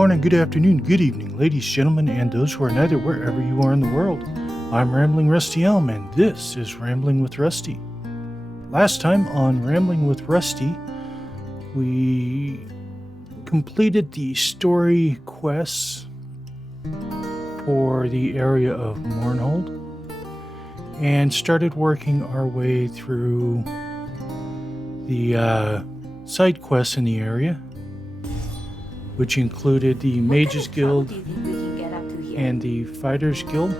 morning, good afternoon, good evening, ladies, gentlemen, and those who are neither wherever you are in the world. I'm Rambling Rusty Elm, and this is Rambling with Rusty. Last time on Rambling with Rusty, we completed the story quests for the area of Mournhold and started working our way through the side quests in the area, which included the Mages Guild and the Fighters Guild,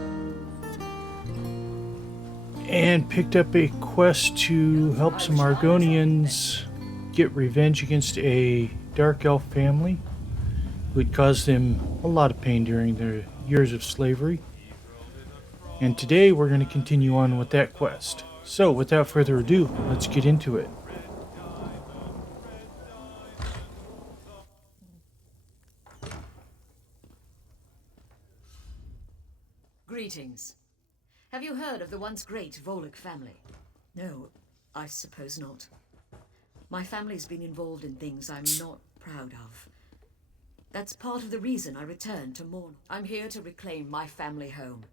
and picked up a quest to help some Argonians get revenge against a Dark Elf family who had caused them a lot of pain during their years of slavery. And today we're going to continue on with that quest. So without further ado, let's get into it. Greetings. Have you heard of the once great Volek family? No, I suppose not. My family's been involved in things I'm not proud of. That's part of the reason I returned to Morn. I'm here to reclaim my family home.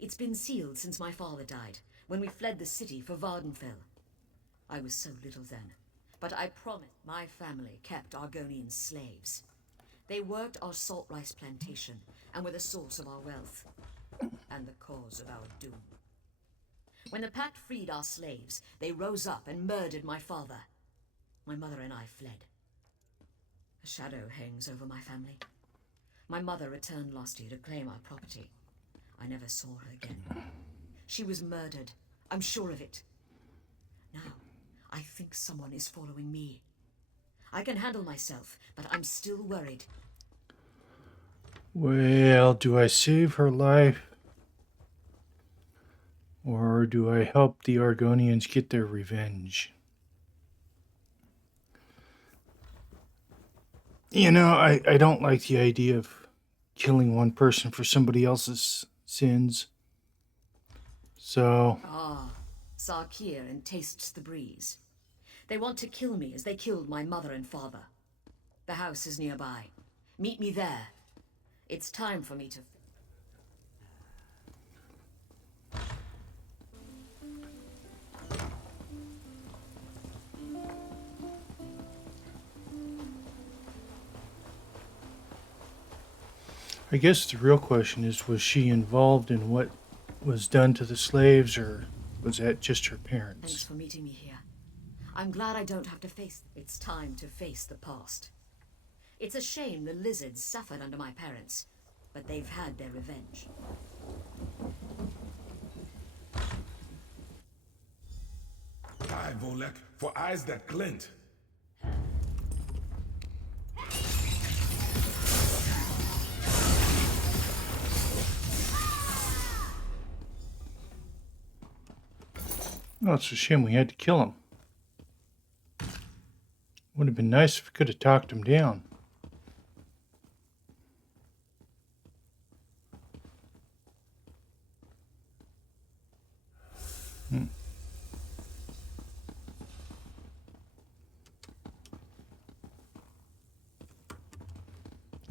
It's been sealed since my father died, when we fled the city for Vardenfell. I was so little then, but I promise my family kept Argonian slaves. They worked our salt rice plantation and were the source of our wealth, and the cause of our doom. When the Pact freed our slaves, they rose up and murdered my father. My mother and I fled. A shadow hangs over my family. My mother returned last year to claim our property. I never saw her again. She was murdered. I'm sure of it. Now, I think someone is following me. I can handle myself, but I'm still worried. Well, do I save her life? Or do I help the Argonians get their revenge? You know, I don't like the idea of killing one person for somebody else's sins. So... Sarkir and tastes the breeze. They want to kill me as they killed my mother and father. The house is nearby. Meet me there. It's time for me to... I guess the real question is, was she involved in what was done to the slaves, or was that just her parents? Thanks for meeting me here. I'm glad I don't have to face... It's time to face the past. It's a shame the lizards suffered under my parents, but they've had their revenge. Die, Volek, for eyes that glint. Oh, it's a shame we had to kill him. Would have been nice if we could have talked him down.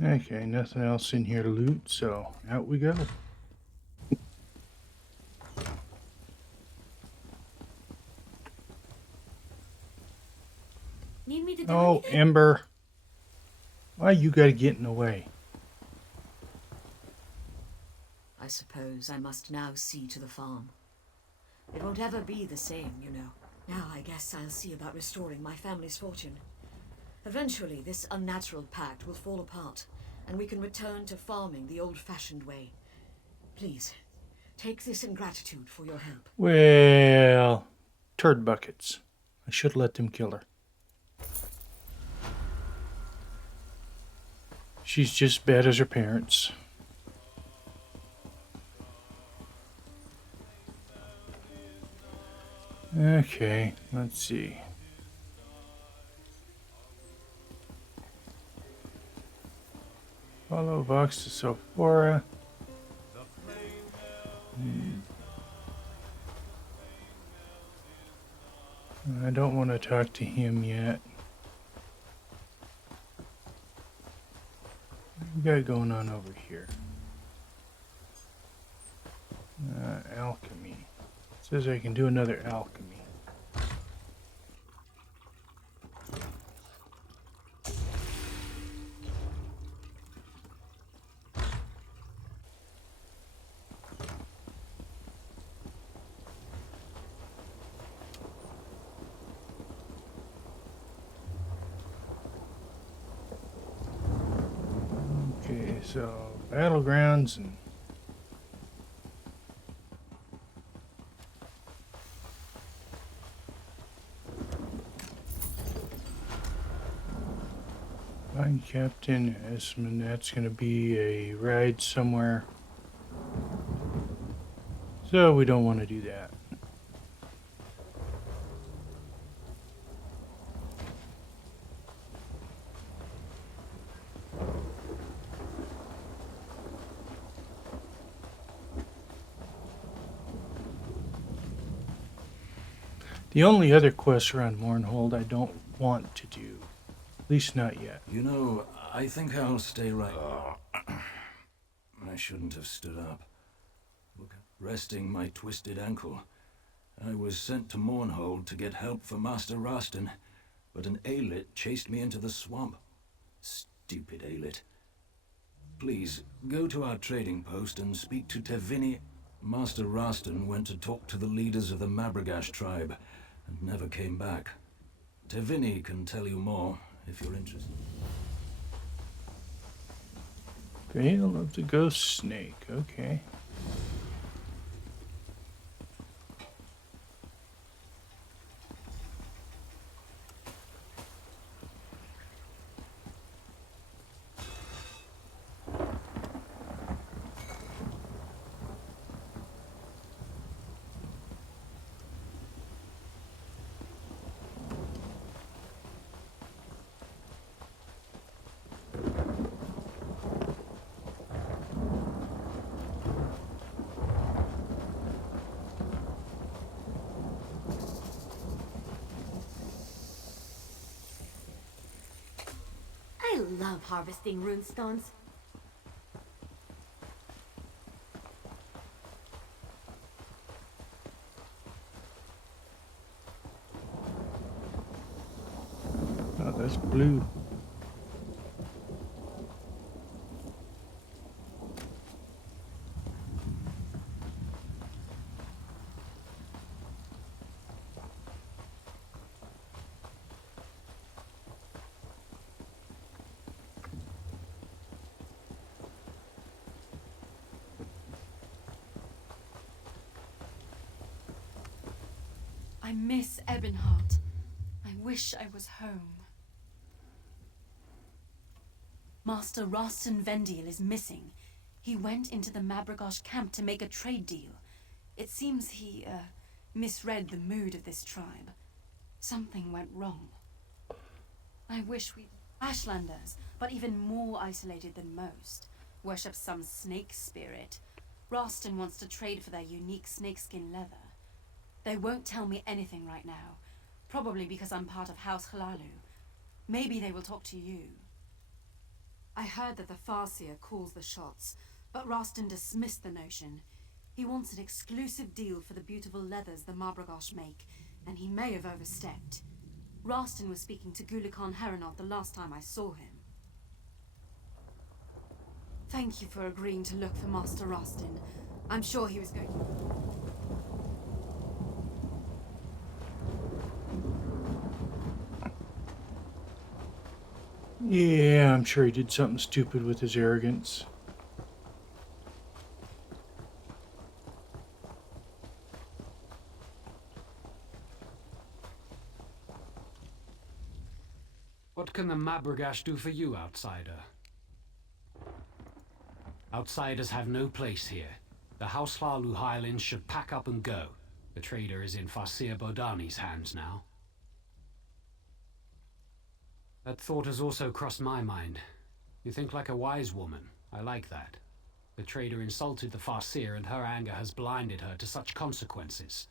Okay, nothing else in here to loot, so out we go. Need me to do Oh, anything? Ember. Why you gotta get in the way? I suppose I must now see to the farm. It won't ever be the same, you know. Now I guess I'll see about restoring my family's fortune. Eventually, this unnatural pact will fall apart, and we can return to farming the old-fashioned way. Please, take this in gratitude for your help. Well, turd buckets. I should have let them kill her. She's just as bad as her parents. Okay, let's see. Follow Vox to Sophora. I don't want to talk to him yet. got going on over here? Alchemy. It says I can do another alchemy. Okay, so battlegrounds and find Captain Esmond. That's going to be a ride somewhere. So we don't want to do that. The only other quests around Mournhold I don't want to do. At least not yet. You know, I think I'll stay right. I shouldn't have stood up. Look, resting my twisted ankle. I was sent to Mournhold to get help for Master Rastin, but an Aelid chased me into the swamp. Stupid Aelid. Please, go to our trading post and speak to Tevini. Master Rastin went to talk to the leaders of the Mabragash tribe, and never came back. Tevini can tell you more, if you're interested. Veil of the Ghost Snake, okay. I love harvesting runestones. Oh, that's blue. I miss Ebonheart. I wish I was home. Master Rastin Vendiel is missing. He went into the Mabragash camp to make a trade deal. It seems he, misread the mood of this tribe. Something went wrong. I wish we Ashlanders, but even more isolated than most, worship some snake spirit. Rastin wants to trade for their unique snakeskin leather. They won't tell me anything right now, probably because I'm part of House Hlaalu. Maybe they will talk to you. I heard that the Farseer calls the shots, but Rastin dismissed the notion. He wants an exclusive deal for the beautiful leathers the Mabragash make, and he may have overstepped. Rastin was speaking to Gulikan Heronot the last time I saw him. Thank you for agreeing to look for Master Rastin. I'm sure he was going to... Yeah, I'm sure he did something stupid with his arrogance. What can the Mabragash do for you, outsider? Outsiders have no place here. The House Hlaalu Highlands should pack up and go. The trader is in Farseer Bodani's hands now. That thought has also crossed my mind. You think like a wise woman. I like that. The trader insulted the Farseer and her anger has blinded her to such consequences.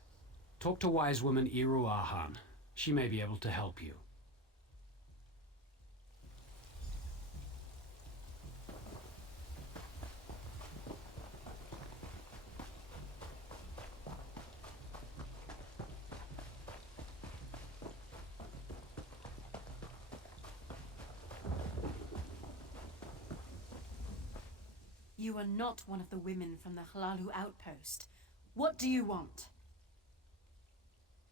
Talk to wise woman Iru Ahan. She may be able to help you. You are not one of the women from the Hlalu outpost. What do you want?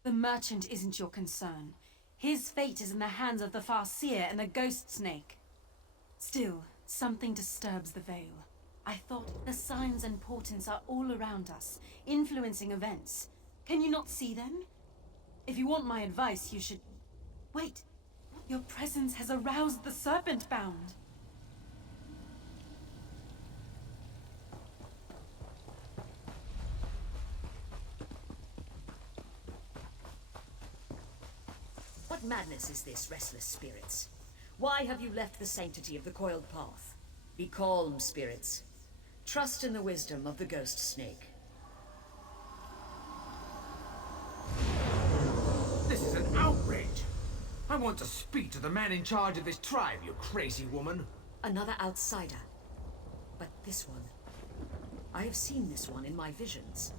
The merchant isn't your concern. His fate is in the hands of the Farseer and the Ghost Snake. Still, something disturbs the Veil. I thought the signs and portents are all around us, influencing events. Can you not see them? If you want my advice, you should... Wait! Your presence has aroused the Serpent Bound! What madness is this, restless spirits? Why have you left the sanctity of the coiled path? Be calm, spirits. Trust in the wisdom of the Ghost Snake. This is an outrage! I want to speak to the man in charge of this tribe, you crazy woman! Another outsider. But this one... I have seen this one in my visions.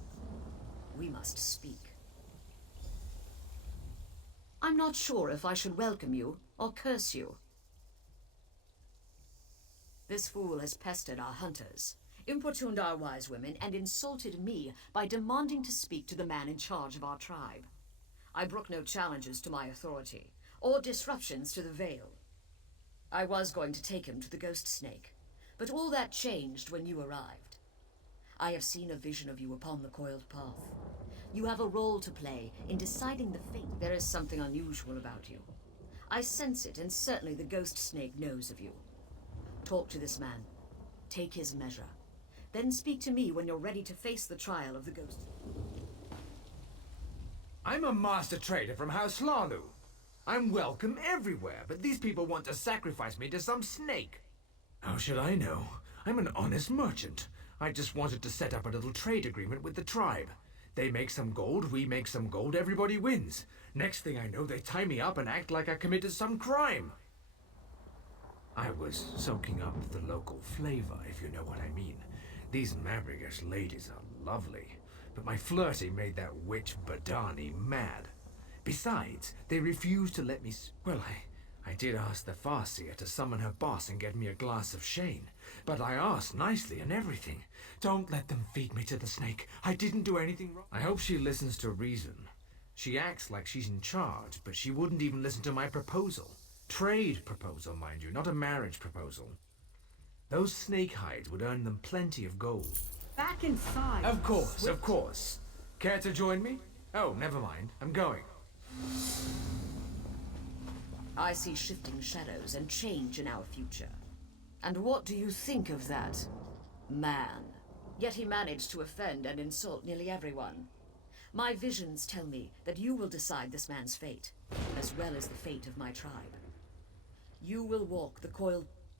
We must speak. I'm not sure if I should welcome you or curse you. This fool has pestered our hunters, importuned our wise women, and insulted me by demanding to speak to the man in charge of our tribe. I brook no challenges to my authority, or disruptions to the Veil. I was going to take him to the Ghost Snake, but all that changed when you arrived. I have seen a vision of you upon the coiled path. You have a role to play in deciding the fate. There is something unusual about you. I sense it, and certainly the Ghost Snake knows of you. Talk to this man. Take his measure. Then speak to me when you're ready to face the trial of the Ghost. I'm a master trader from House Hlalu. I'm welcome everywhere, but these people want to sacrifice me to some snake. How should I know? I'm an honest merchant. I just wanted to set up a little trade agreement with the tribe. They make some gold, we make some gold, everybody wins. Next thing I know, they tie me up and act like I committed some crime. I was soaking up the local flavor, if you know what I mean. These Mabragash ladies are lovely, but my flirting made that witch Badani mad. Besides, they refused to let me well, I did ask the Farseer to summon her boss and get me a glass of Shane, but I asked nicely and everything. Don't let them feed me to the snake. I didn't do anything wrong. I hope she listens to reason. She acts like she's in charge, but she wouldn't even listen to my proposal. Trade proposal, mind you, not a marriage proposal. Those snake hides would earn them plenty of gold. Back inside! Of course, of course. Care to join me? Oh, never mind. I'm going. I see shifting shadows and change in our future. And what do you think of that? Man. Yet he managed to offend and insult nearly everyone. My visions tell me that you will decide this man's fate, as well as the fate of my tribe. You will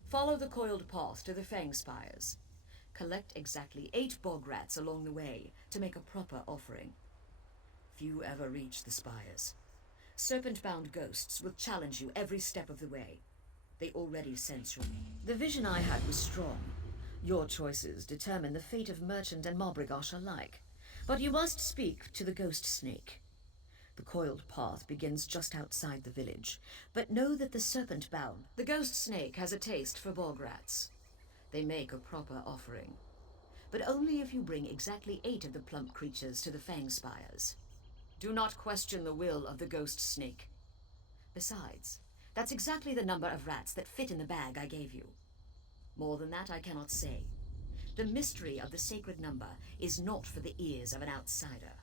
follow the coiled path to the Fang Spires. Collect exactly 8 bog rats along the way to make a proper offering. Few ever reach the spires. Serpent-bound ghosts will challenge you every step of the way. They already sense your... The vision I had was strong. Your choices determine the fate of Merchant and Mabragash alike. But you must speak to the Ghost Snake. The coiled path begins just outside the village, but know that the Serpent-bound... The Ghost Snake has a taste for bog rats. They make a proper offering. But only if you bring exactly 8 of the plump creatures to the Fang Spires. Do not question the will of the Ghost Snake. Besides, that's exactly the number of rats that fit in the bag I gave you. More than that I cannot say. The mystery of the sacred number is not for the ears of an outsider.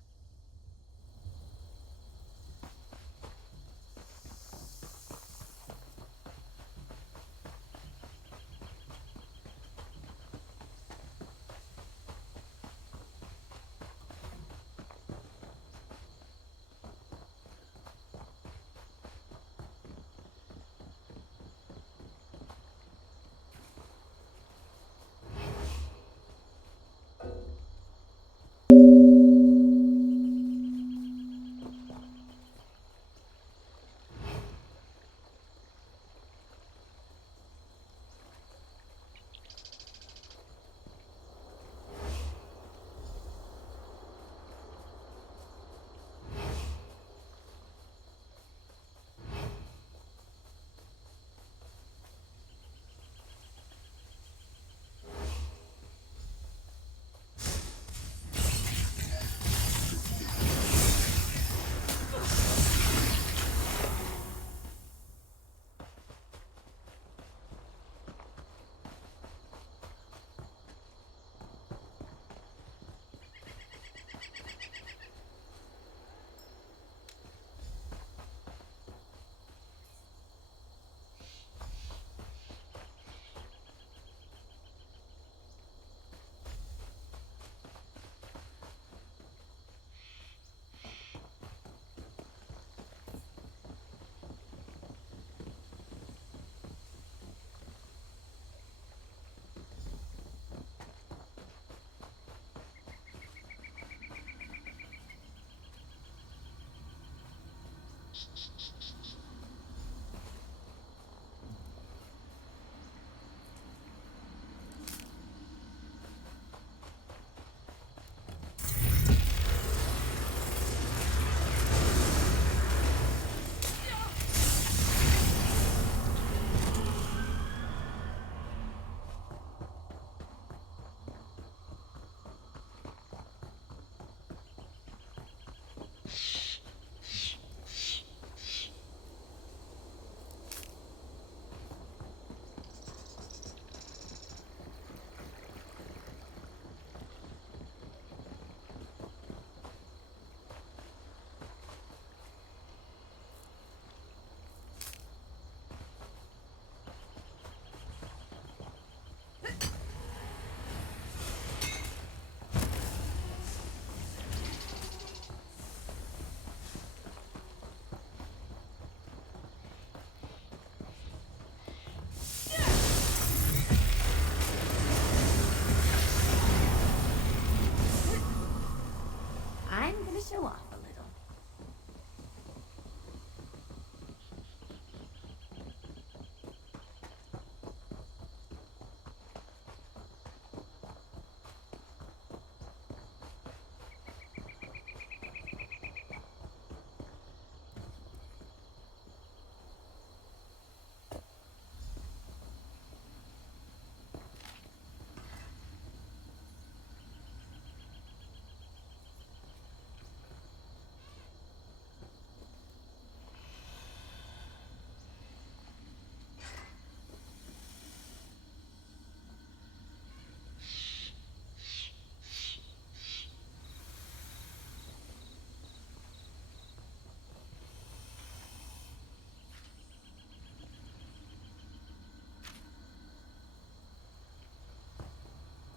I'm gonna show off a little.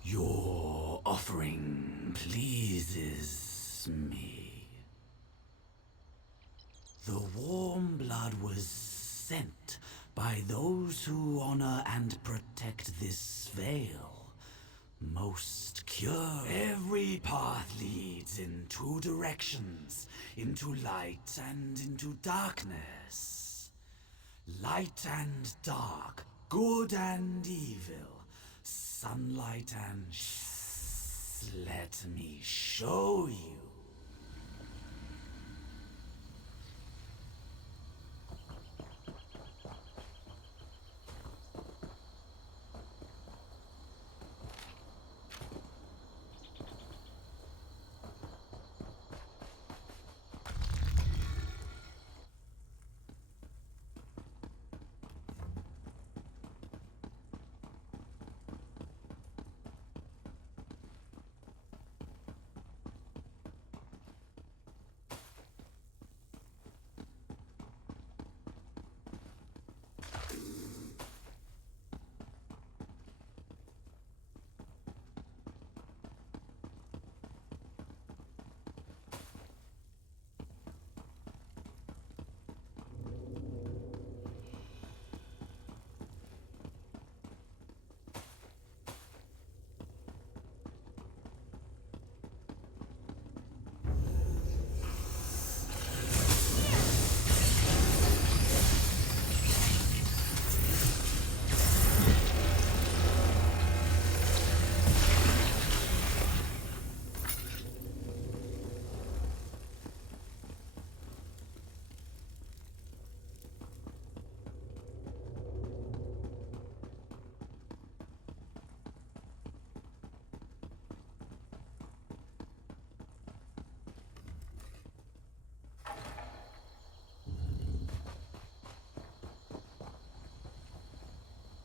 Your offering pleases me. The warm blood was sent by those who honor and protect this veil. Most cure. Every path leads in two directions, into light and into darkness. Light and dark, good and evil, sunlight and let me show you.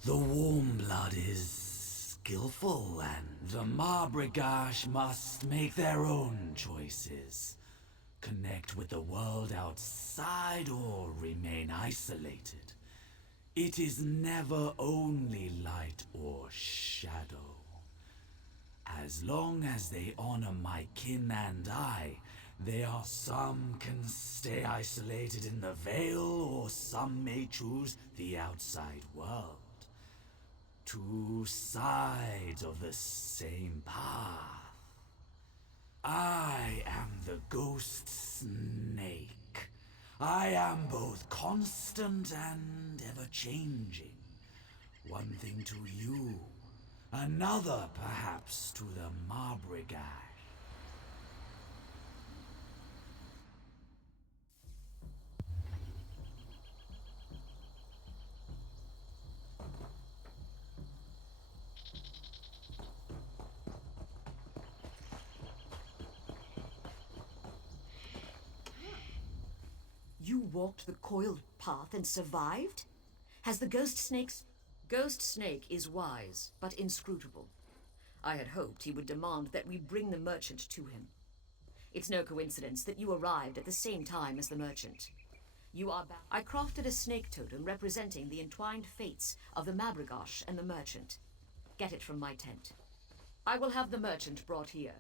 The warm blood is skillful, and the Marbragash must make their own choices. Connect with the world outside or remain isolated. It is never only light or shadow. As long as they honor my kin and I, some can stay isolated in the Veil, or some may choose the outside world. Two sides of the same path. I am the Ghost Snake. I am both constant and ever-changing. One thing to you, another perhaps to the Marbrigash. You walked the coiled path and survived? Has the ghost snake's... Ghost Snake is wise, but inscrutable. I had hoped he would demand that we bring the merchant to him. It's no coincidence that you arrived at the same time as the merchant. I crafted a snake totem representing the entwined fates of the Mabrigosh and the merchant. Get it from my tent. I will have the merchant brought here.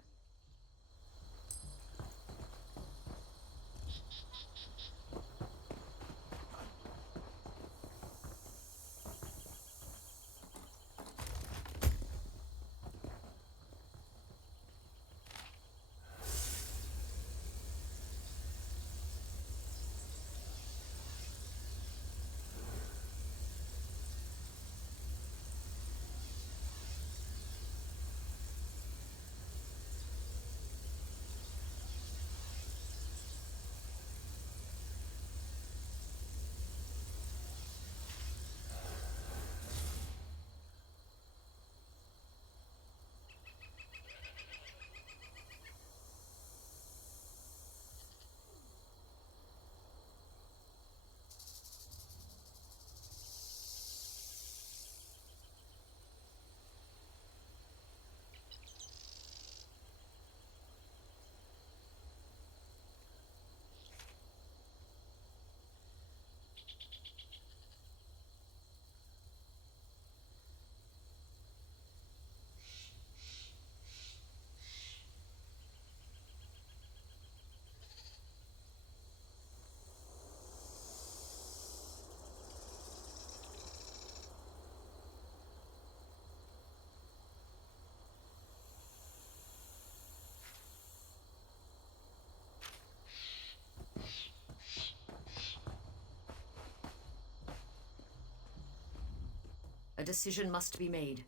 A decision must be made.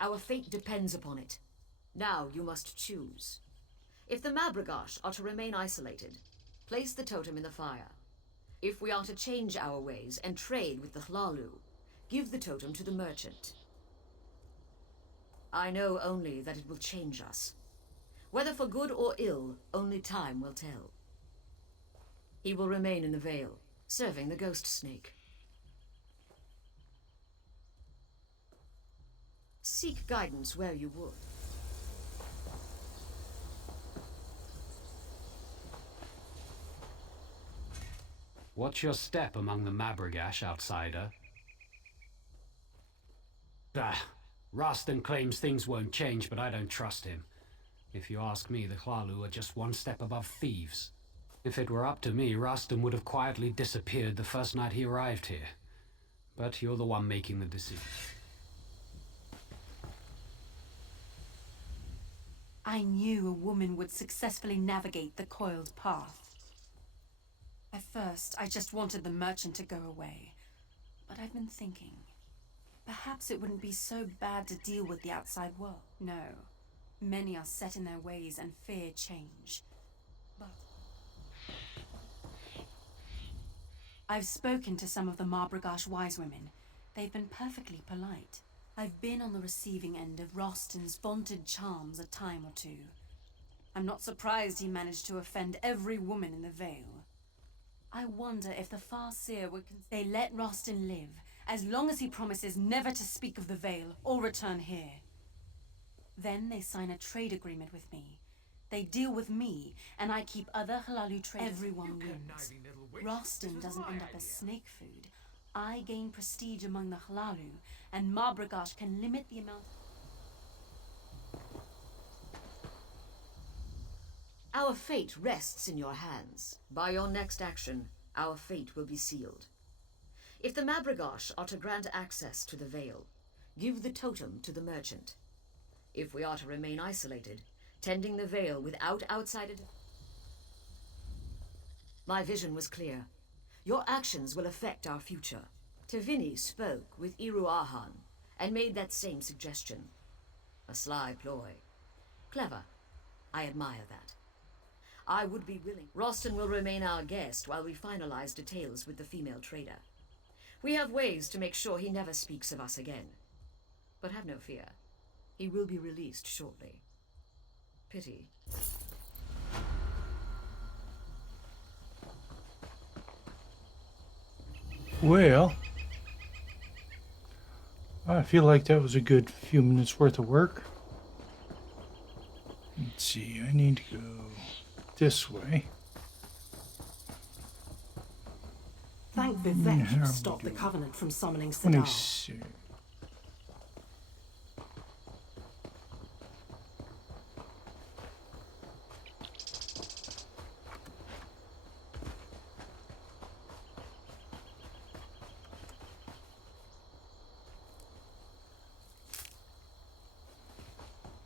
Our fate depends upon it. Now you must choose. If the Mabrigosh are to remain isolated, place the totem in the fire. If we are to change our ways and trade with the Hlalu, give the totem to the merchant. I know only that it will change us. Whether for good or ill, only time will tell. He will remain in the Vale, serving the Ghost Snake. Seek guidance where you would. What's your step among the Mabrigash, outsider? Ah, Roston claims things won't change, but I don't trust him. If you ask me, the Hlalu are just one step above thieves. If it were up to me, Roston would have quietly disappeared the first night he arrived here. But you're the one making the decision. I knew a woman would successfully navigate the coiled path. At first, I just wanted the merchant to go away. But I've been thinking, perhaps it wouldn't be so bad to deal with the outside world. No, many are set in their ways and fear change. But I've spoken to some of the Marbrigosh wise women. They've been perfectly polite. I've been on the receiving end of Roston's vaunted charms a time or two. I'm not surprised he managed to offend every woman in the Vale. I wonder if the Farseer would they let Roston live, as long as he promises never to speak of the Vale or return here. Then they sign a trade agreement with me. They deal with me, and I keep other Hlalu traders. Everyone wins. Roston doesn't end up as snake food. I gain prestige among the Hlalu, and Marbrigosh can limit the amount. Our fate rests in your hands. By your next action, our fate will be sealed. If the Mabrigosh are to grant access to the Vale, give the totem to the merchant. If we are to remain isolated, tending the Vale without outside... My vision was clear. Your actions will affect our future. Tevini spoke with Iru Ahan and made that same suggestion. A sly ploy. Clever. I admire that. I would be willing. Roston will remain our guest while we finalize details with the female trader. We have ways to make sure he never speaks of us again. But have no fear. He will be released shortly. Pity. Well, I feel like that was a good few minutes worth of work. Let's see, I need to go this way. Thank how Vivek are you we stopped the doing? Covenant from summoning Let me Sadal. see.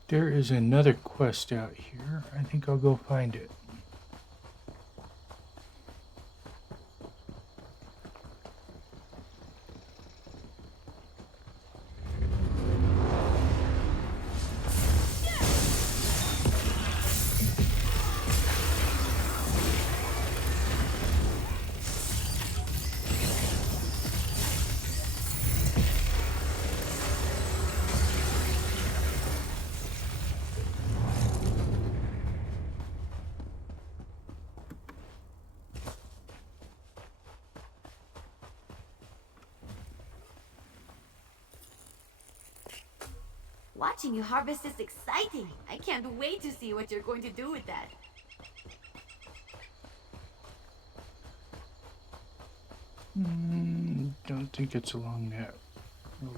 There is another quest out here. I think I'll go find it. Watching you harvest is exciting. I can't wait to see what you're going to do with that. Don't think it's along that road.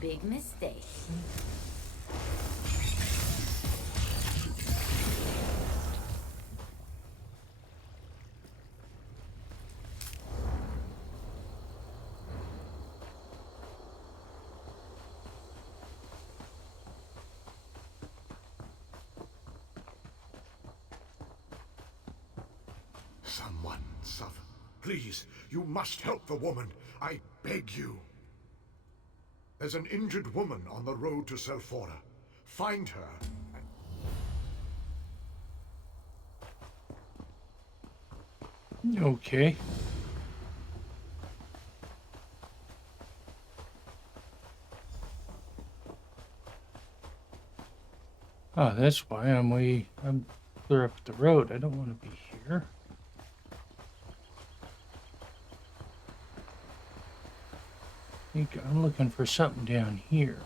Big mistake. Someone suffer. Please, you must help the woman. I beg you. There's an injured woman on the road to Selphora. Find her. Okay. Oh, that's why I'm clear up the road. I don't want to be here. I think I'm looking for something down here.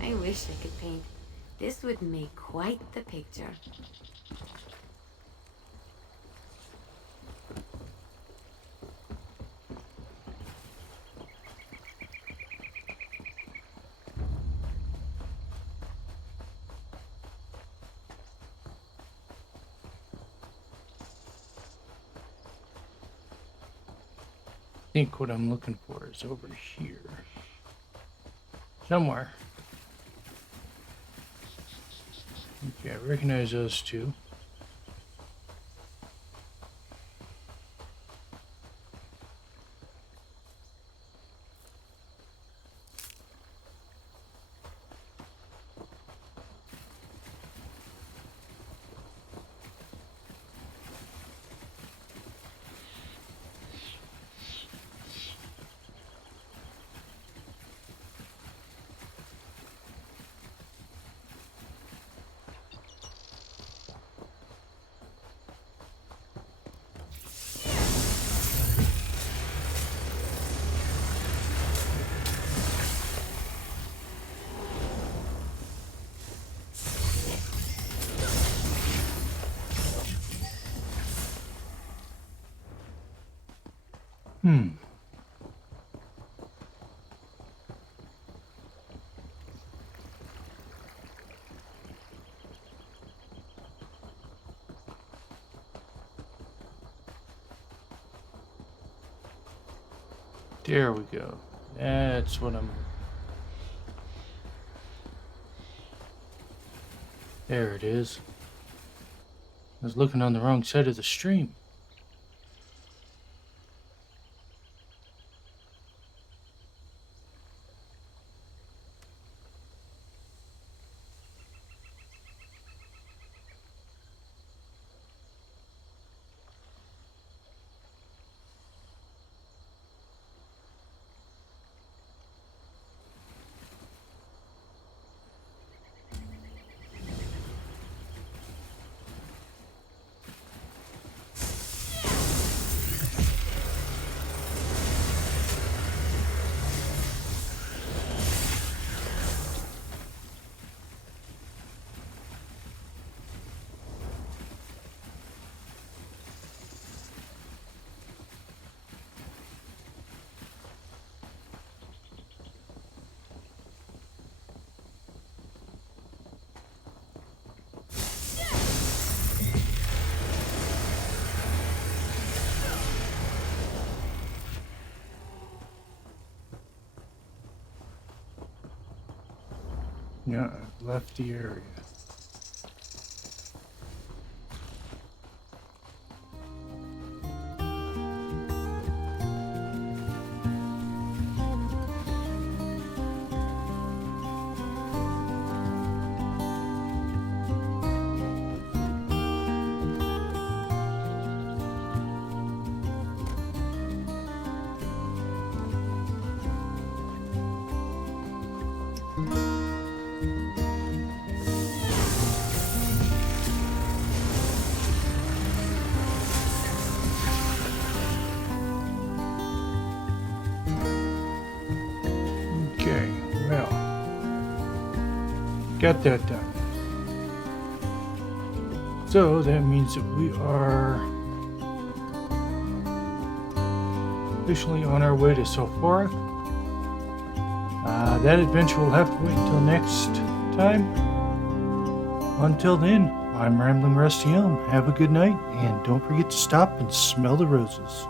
I wish I could paint. This would make quite the picture. I think what I'm looking for is over here. Somewhere. Okay, I recognize those two. There we go. That's what I'm... There it is. I was looking on the wrong side of the stream. Yeah, I've left the area. Okay, well, got that done. So that means that we are officially on our way to Sulphora. That adventure will have to wait until next time. Until then, I'm Rambling Rusty Elm. Have a good night, and don't forget to stop and smell the roses.